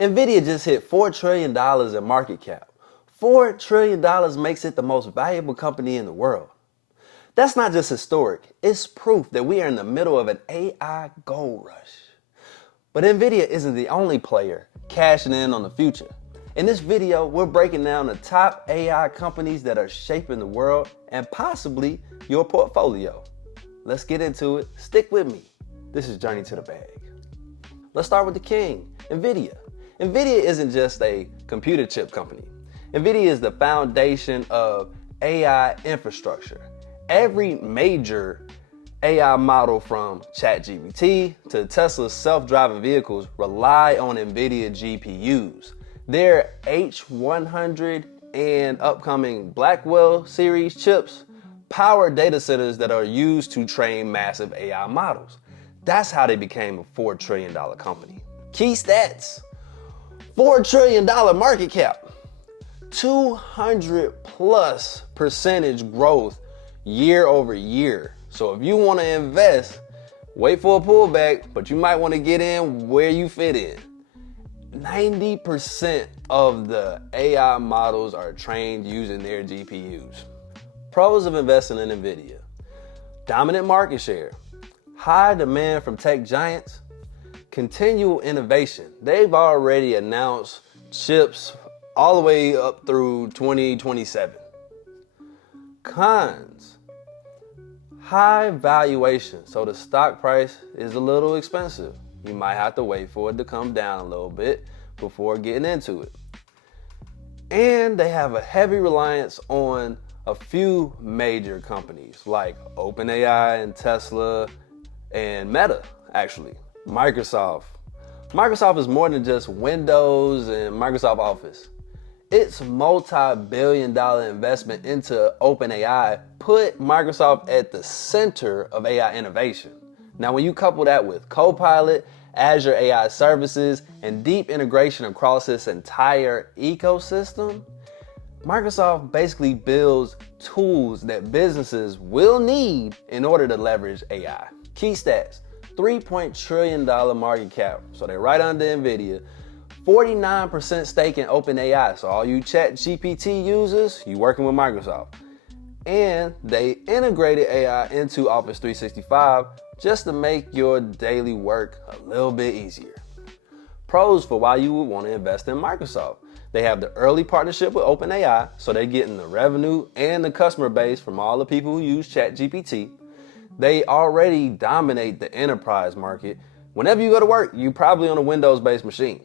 Nvidia just hit $4 trillion in market cap. $4 trillion makes it the most valuable company in the world. That's not just historic, it's proof that we are in the middle of an AI gold rush. But Nvidia isn't the only player cashing in on the future. In this video, we're breaking down the top AI companies that are shaping the world and possibly your portfolio. Let's get into it. Stick with me. This is Journey to the Bag. Let's start with the king, Nvidia. Nvidia isn't just a computer chip company. Nvidia is the foundation of AI infrastructure. Every major AI model from ChatGPT to Tesla's self-driving vehicles rely on Nvidia GPUs. Their H100 and upcoming Blackwell series chips power data centers that are used to train massive AI models. That's how they became a $4 trillion company. Key stats: $4 trillion market cap, 200+% growth year over year. So if you want to invest, wait for a pullback, but you might want to get in where you fit in. 90% of the AI models are trained using their GPUs. Pros of investing in Nvidia: dominant market share, high demand from tech giants, continual innovation. They've already announced chips all the way up through 2027. Cons: high valuation, so the stock price is a little expensive. You might have to wait for it to come down a little bit before getting into it. And they have a heavy reliance on a few major companies like OpenAI and Tesla and Meta, actually. Microsoft is more than just Windows and Microsoft Office. Its multi-billion-dollar investment into OpenAI put Microsoft at the center of AI innovation. Now, when you couple that with Copilot, Azure AI services, and deep integration across its entire ecosystem, Microsoft basically builds tools that businesses will need in order to leverage AI. Key stats: $3 trillion market cap, so they're right under Nvidia. 49% stake in OpenAI, so all you ChatGPT users, you working with Microsoft. And they integrated AI into Office 365 just to make your daily work a little bit easier. Pros for why you would want to invest in Microsoft: they have the early partnership with OpenAI, so they're getting the revenue and the customer base from all the people who use ChatGPT. They already dominate the enterprise market. Whenever you go to work, you're probably on a Windows-based machine.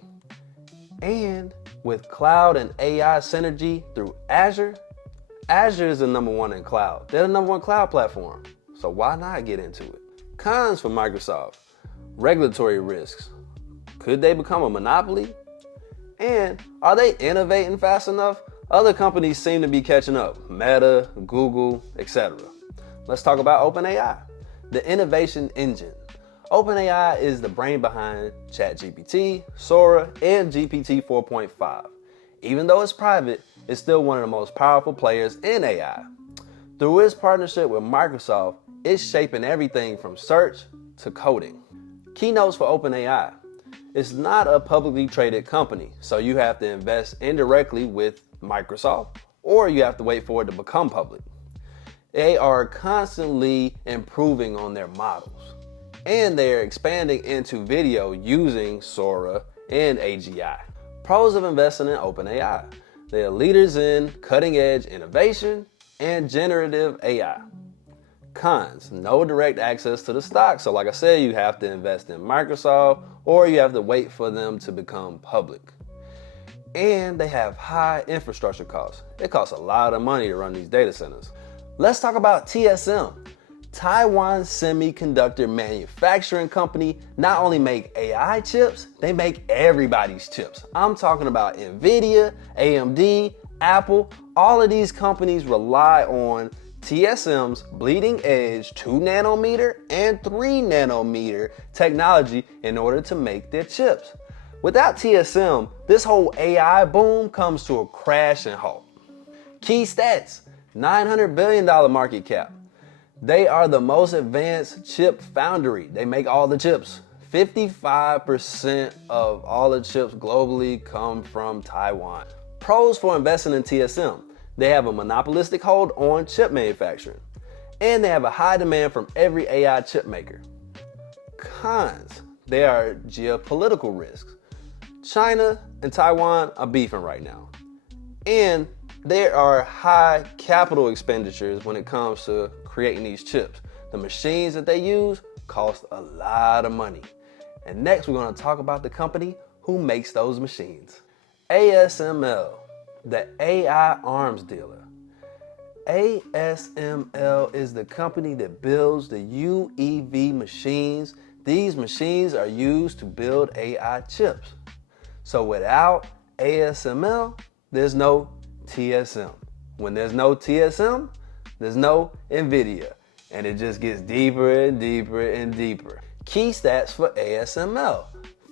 And with cloud and AI synergy through Azure is the number one in cloud. They're the number one cloud platform. So why not get into it? Cons for Microsoft: regulatory risks. Could they become a monopoly? And are they innovating fast enough? Other companies seem to be catching up. Meta, Google, etc. Let's talk about OpenAI, the innovation engine. OpenAI is the brain behind ChatGPT, Sora, and GPT 4.5. Even though it's private, it's still one of the most powerful players in AI. Through its partnership with Microsoft, it's shaping everything from search to coding. Keynotes for OpenAI: it's not a publicly traded company, so you have to invest indirectly with Microsoft, or you have to wait for it to become public. They are constantly improving on their models, and they're expanding into video using Sora and AGI. Pros of investing in OpenAI: they are leaders in cutting-edge innovation and generative AI. Cons: no direct access to the stock, so like I said, you have to invest in Microsoft or you have to wait for them to become public. And they have high infrastructure costs. It costs a lot of money to run these data centers. Let's talk about TSM. Taiwan Semiconductor Manufacturing Company not only make AI chips, they make everybody's chips. I'm talking about Nvidia, AMD, Apple. All of these companies rely on TSM's bleeding edge 2 nanometer and 3 nanometer technology in order to make their chips. Without TSM, this whole AI boom comes to a crashing halt. Key stats: $900 billion market cap. They are the most advanced chip foundry. They make all the chips. 55% of all the chips globally come from Taiwan. Pros for investing in TSM. They have a monopolistic hold on chip manufacturing, and they have a high demand from every AI chip maker. Cons. They are geopolitical risks. China and Taiwan are beefing right now. And there are high capital expenditures when it comes to creating these chips. The machines that they use cost a lot of money. And next we're going to talk about the company who makes those machines. ASML, the AI arms dealer. ASML is the company that builds the UEV machines. These machines are used to build AI chips. So without ASML, there's no TSM. When there's no TSM, there's no Nvidia. And it just gets deeper and deeper and deeper. Key stats for ASML: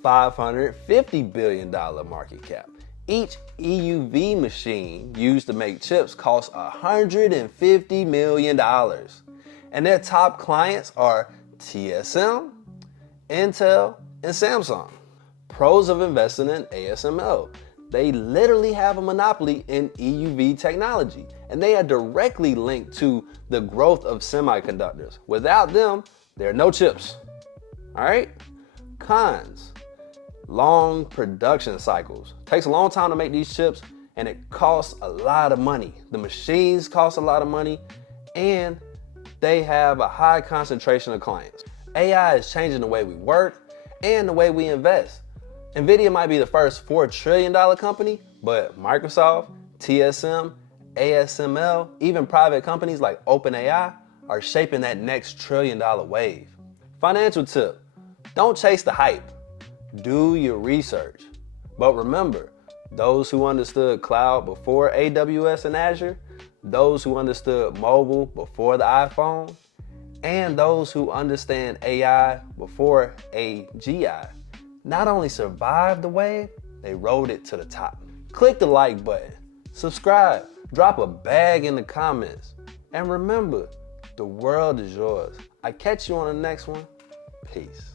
$550 billion market cap. Each EUV machine used to make chips costs $150 million. And their top clients are TSM, Intel, and Samsung. Pros of investing in ASML. They literally have a monopoly in EUV technology, and they are directly linked to the growth of semiconductors. Without them, there are no chips. All right? Cons. Long production cycles. Takes a long time to make these chips, and it costs a lot of money. The machines cost a lot of money, and they have a high concentration of clients. AI is changing the way we work and the way we invest. Nvidia might be the first $4 trillion company, but Microsoft, TSM, ASML, even private companies like OpenAI are shaping that next $1 trillion wave. Financial tip: don't chase the hype. Do your research. But remember, those who understood cloud before AWS and Azure, those who understood mobile before the iPhone, and those who understand AI before AGI, not only survived the wave, they rode it to the top. Click the like button, subscribe, drop a bag in the comments, and remember, the world is yours. I catch you on the next one. Peace.